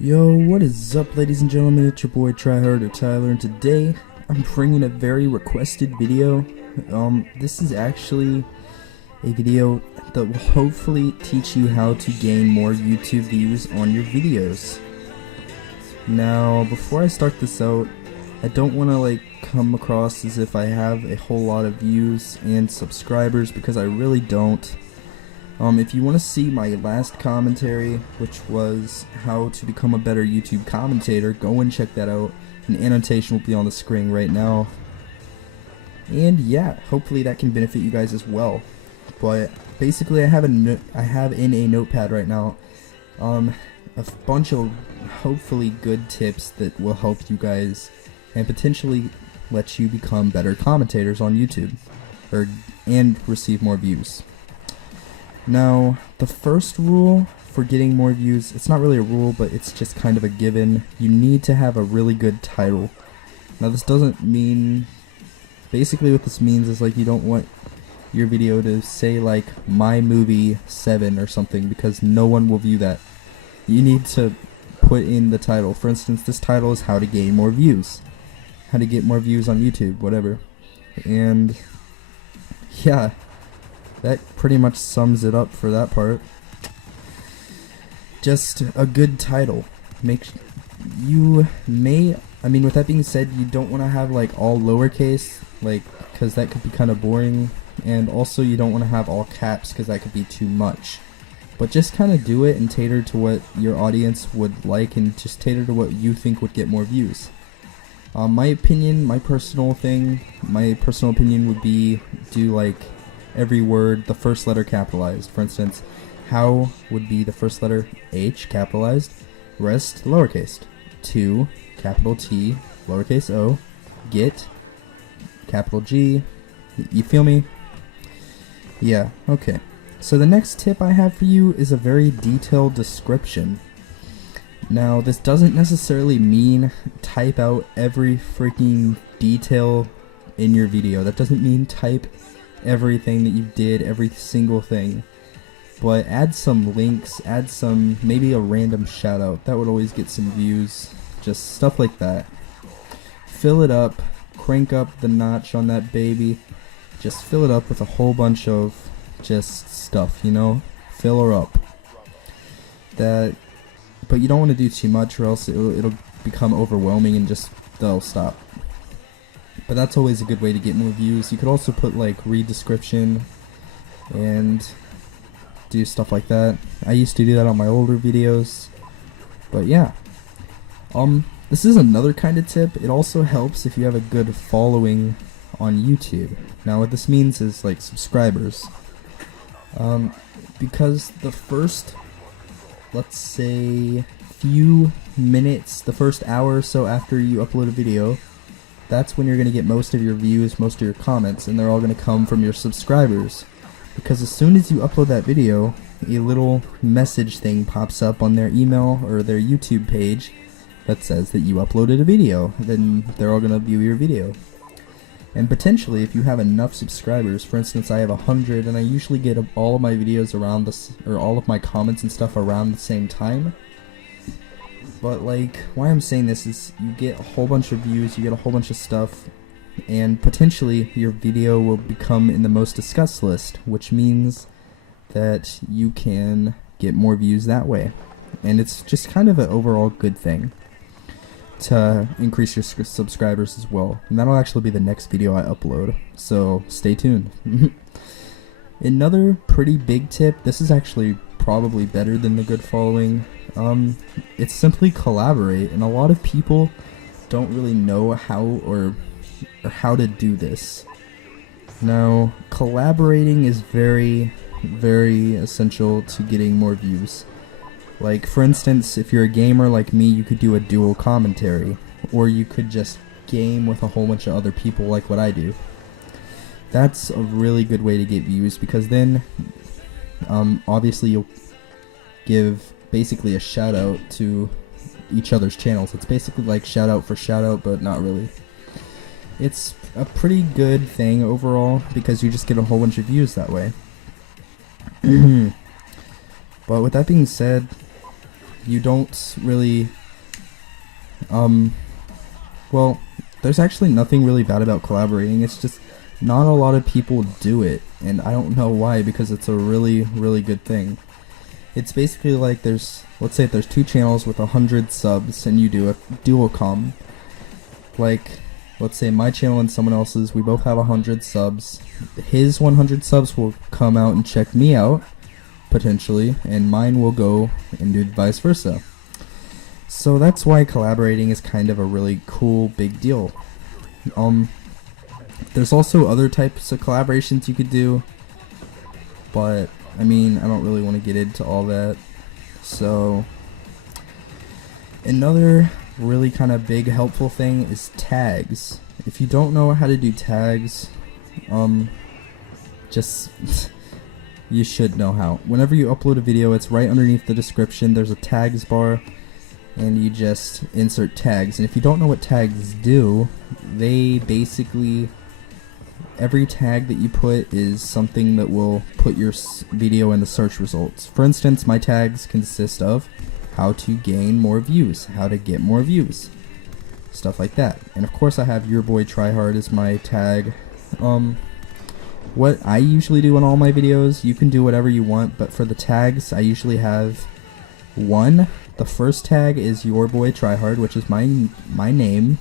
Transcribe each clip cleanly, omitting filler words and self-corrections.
Yo, what is up, ladies and gentlemen? It's your boy Tryhard or Tyler, and today I'm bringing a very requested video. This is actually a video that will hopefully teach you how to gain more YouTube views on your videos. Now, before I start this out, I don't want to come across as if I have a whole lot of views and subscribers, because I really don't. If you want to see my last commentary, which was how to become a better YouTube commentator, go and check that out. An annotation will be on the screen right now. And yeah, hopefully that can benefit you guys as well. But basically, I have in a notepad right now a bunch of hopefully good tips that will help you guys and potentially let you become better commentators on YouTube and receive more views. Now, the first rule for getting more views, it's not really a rule, but it's just kind of a given. You need to have a really good title. Now, this doesn't mean, basically what this means is you don't want your video to say My Movie 7 or something, because no one will view that. You need to put in the title. For instance, this title is how to gain more views. How to get more views on YouTube, whatever. And yeah, that pretty much sums it up for that part. Just a good title. With that being said, you don't want to have all lowercase, because that could be kind of boring, and also you don't want to have all caps, because that could be too much. But just kind of do it and tailor to what your audience would like, and just tailor to what you think would get more views. My personal opinion would be do every word, the first letter capitalized. For instance, how would be the first letter H capitalized, rest lowercase, to capital T lowercase o, get capital G. You feel me? Yeah, okay. So the next tip I have for you is a very detailed description. Now, this doesn't necessarily mean type out every freaking detail in your video. That doesn't mean type everything that you did, every single thing. But add some links, add some, maybe a random shout out. That would always get some views. Just stuff like that. Fill it up, crank up the notch on that baby. Just fill it up with a whole bunch of just stuff, fill her up. But you don't want to do too much, or else it'll become overwhelming and they'll stop. But that's always a good way to get more views. You could also put read description and do stuff like that. I used to do that on my older videos. But yeah. This is another kind of tip. It also helps if you have a good following on YouTube. Now what this means is subscribers. Because the first, let's say, few minutes, the first hour or so after you upload a video, that's when you're going to get most of your views, most of your comments, and they're all going to come from your subscribers. Because as soon as you upload that video, a little message thing pops up on their email or their YouTube page that says that you uploaded a video. Then they're all going to view your video. And potentially, if you have enough subscribers, for instance, I have 100, and I usually get all of my videos around all of my comments and stuff around the same time. But why I'm saying this is you get a whole bunch of views, you get a whole bunch of stuff, and potentially your video will become in the most discussed list, which means that you can get more views that way. And it's just kind of an overall good thing to increase your subscribers as well. And that'll actually be the next video I upload, so stay tuned. Another pretty big tip, this is actually probably better than the good following, it's simply collaborate. And a lot of people don't really know how or how to do this. Now, collaborating is very, very essential to getting more views. For instance, if you're a gamer like me, you could do a dual commentary, or you could just game with a whole bunch of other people like what I do. That's a really good way to get views, because then obviously you'll give basically a shout out to each other's channels. It's basically shout out for shout out, but not really. It's a pretty good thing overall, because you just get a whole bunch of views that way. But with that being said, you don't really, well, there's actually nothing really bad about collaborating. It's just not a lot of people do it, and I don't know why, because it's a really, really good thing. It's basically like let's say if there's 2 channels with 100 subs and you do a duocom. Like, let's say my channel and someone else's, we both have 100 subs. His 100 subs will come out and check me out, potentially, and mine will go and do vice versa. So that's why collaborating is kind of a really cool big deal. There's also other types of collaborations you could do, but I mean, I don't really want to get into all that. So another really kind of big helpful thing is tags. If you don't know how to do tags, just you should know how. Whenever you upload a video, it's right underneath the description. There's a tags bar, and you just insert tags. And if you don't know what tags do, they basically, every tag that you put is something that will put your video in the search results. For instance, my tags consist of how to gain more views, how to get more views, stuff like that. And of course I have Your Boy Tryhard as my tag. What I usually do in all my videos, you can do whatever you want, but for the tags I usually have one. The first tag is Your Boy Tryhard, which is my name,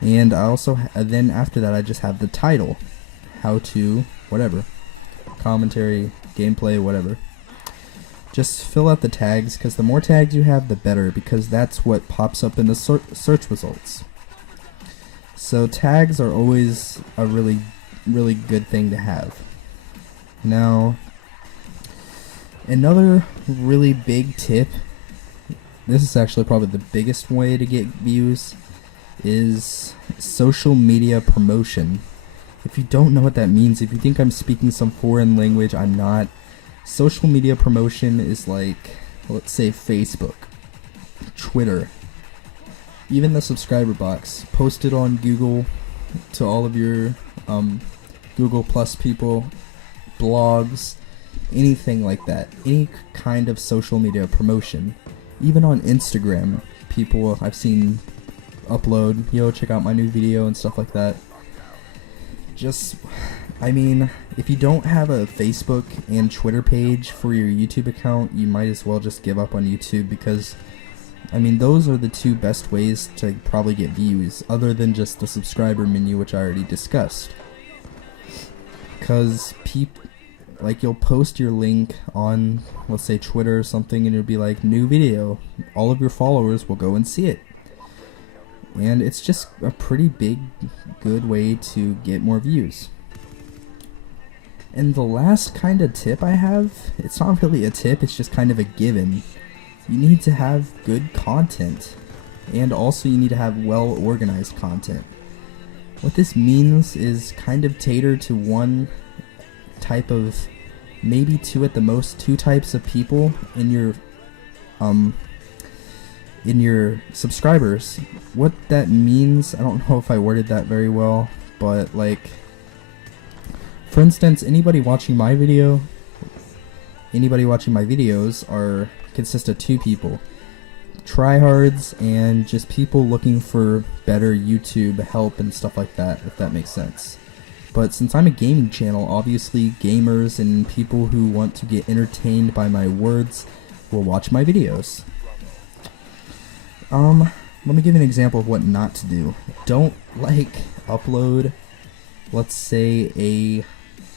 and I also then after that I just have the title, how to whatever, commentary, gameplay, whatever. Just fill out the tags, because the more tags you have, the better, because that's what pops up in the search results. So tags are always a really, really good thing to have. Now, another really big tip, this is actually probably the biggest way to get views, is social media promotion. If you don't know what that means, if you think I'm speaking some foreign language, I'm not. Social media promotion is like, let's say Facebook, Twitter, even the subscriber box. Post it on Google to all of your Google Plus people, blogs, anything like that. Any kind of social media promotion. Even on Instagram, people I've seen upload, yo, check out my new video and stuff like that. Just, I mean, if you don't have a Facebook and Twitter page for your YouTube account, you might as well just give up on YouTube, because, I mean, those are the 2 best ways to probably get views, other than just the subscriber menu, which I already discussed. Because like, you'll post your link on, let's say, Twitter or something, and it'll be like, new video. All of your followers will go and see it. And it's just a pretty good way to get more views. And the last kind of tip I have, it's not really a tip, it's just kind of a given. You need to have good content, and also you need to have well organized content. What this means is kind of cater to one type of, maybe 2 at the most, 2 types of people in your subscribers. What that means, I don't know if I worded that very well, but like, for instance, anybody watching my videos consist of 2 people. Tryhards and just people looking for better YouTube help and stuff like that, if that makes sense. But since I'm a gaming channel, obviously gamers and people who want to get entertained by my words will watch my videos. Let me give an example of what not to do. Don't upload, let's say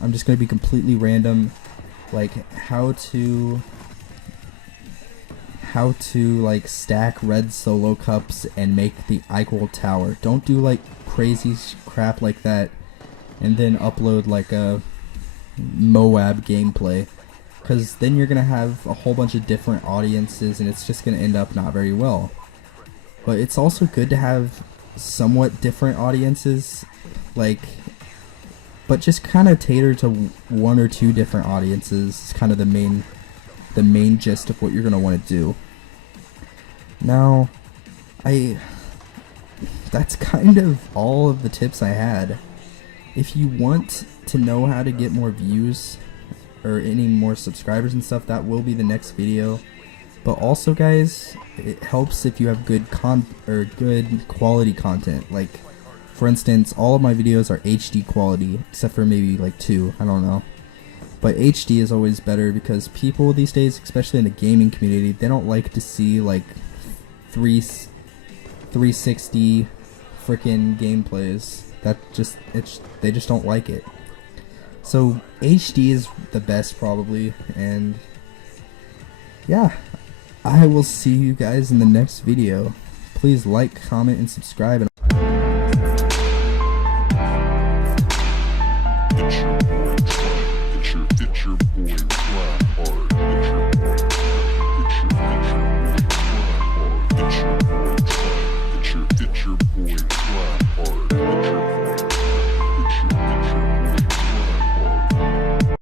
I'm just going to be completely random, like how to stack red solo cups and make the Eiffel Tower. Don't do like crazy crap like that and then upload like a Moab gameplay, because then you're going to have a whole bunch of different audiences and it's just going to end up not very well. But it's also good to have somewhat different audiences, but just kind of cater to 1 or 2 different audiences. It's kind of the main gist of what you're going to want to do. Now, that's kind of all of the tips I had. If you want to know how to get more views, or any more subscribers and stuff, that will be the next video. But also, guys, it helps if you have good quality content. Like, for instance, all of my videos are HD quality, except for maybe like 2, I don't know. But HD is always better because people these days, especially in the gaming community, they don't like to see like 360 freaking gameplays. They just don't like it. So HD is the best probably, and yeah, I will see you guys in the next video. Please like, comment, and subscribe. It's your boy Try.